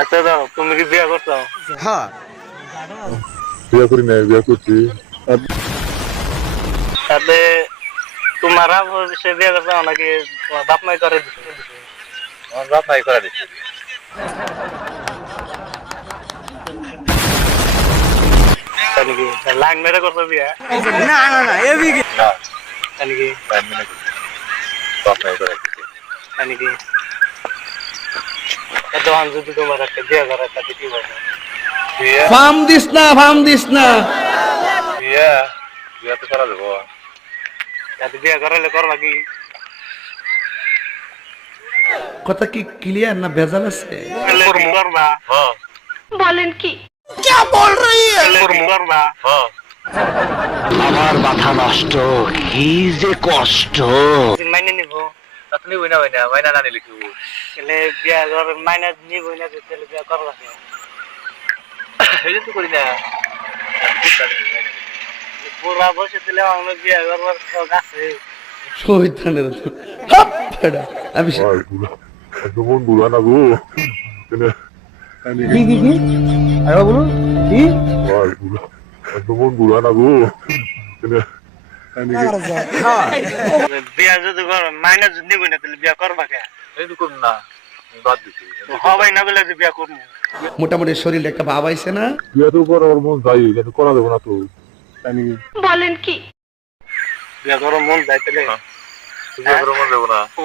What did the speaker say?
আচ্ছা দাও, তুমি কি বিয়ে করছো? হ্যাঁ বিয়ে করি নাই, বিয়ে করছি। তাহলে তোমার সে বিয়ে করছো নাকি তোমার বাপ মাই করে দিছে? আমার বাপ নাই করে দিচ্ছে। তাই নাকি? লাইন মেরে করছো বিয়ে? না না না এবি না, তাই নাকি? টাইম মেনে করছি। বাপ নাই করে দিচ্ছে। তাই নাকি? তখন যদি তোমার একটা বিয়ে করে তাতে কি বলবো? বিয়ে ফার্ম দিস না বিয়ে বিয়ে তো করা যাবো। তাতে বিয়ে করালে করবা কি? কথা কি ক্লিয়ার না ভেজাল আছে? করবা? হ্যাঁ বলেন কি? করবা? হ্যাঁ আমার মাথা নষ্ট, কি যে কষ্ট। মাইনে নিবো? আপনি ওই না মাইনা না নিলে কি হবো? তাহলে বিয়ে করে মাইনে নিবই না, তাহলে বিয়ে করবা কি? এই জন্য তো করি না। বুড়া বসে দিলে আমার বিয়ে করবার শখ আছে। শহীদানের হাপ ফেডা আমি ভাই বুড়া, একদম বুড়া না গো। কি আরে বলুন কি ভাই বুড়া, একদম বুড়া না গো। বিয়ে যদি করো মাইনে যদি নিবই না, তাহলে বিয়ে করবা কে? এই তো করুন না, বাদ দিছি। হবাই না বলে যে বিয়ে করবো। মোটামুটি শরীরে একটা ভাব আইছে না? বিয়ে তো করার মন যাই, কিন্তু করা যাবো না তো। তাই নাকি? বলেন কি? বিয়ে করো মন যায় তাহলে? বিয়ে করার মন যাবো না। ও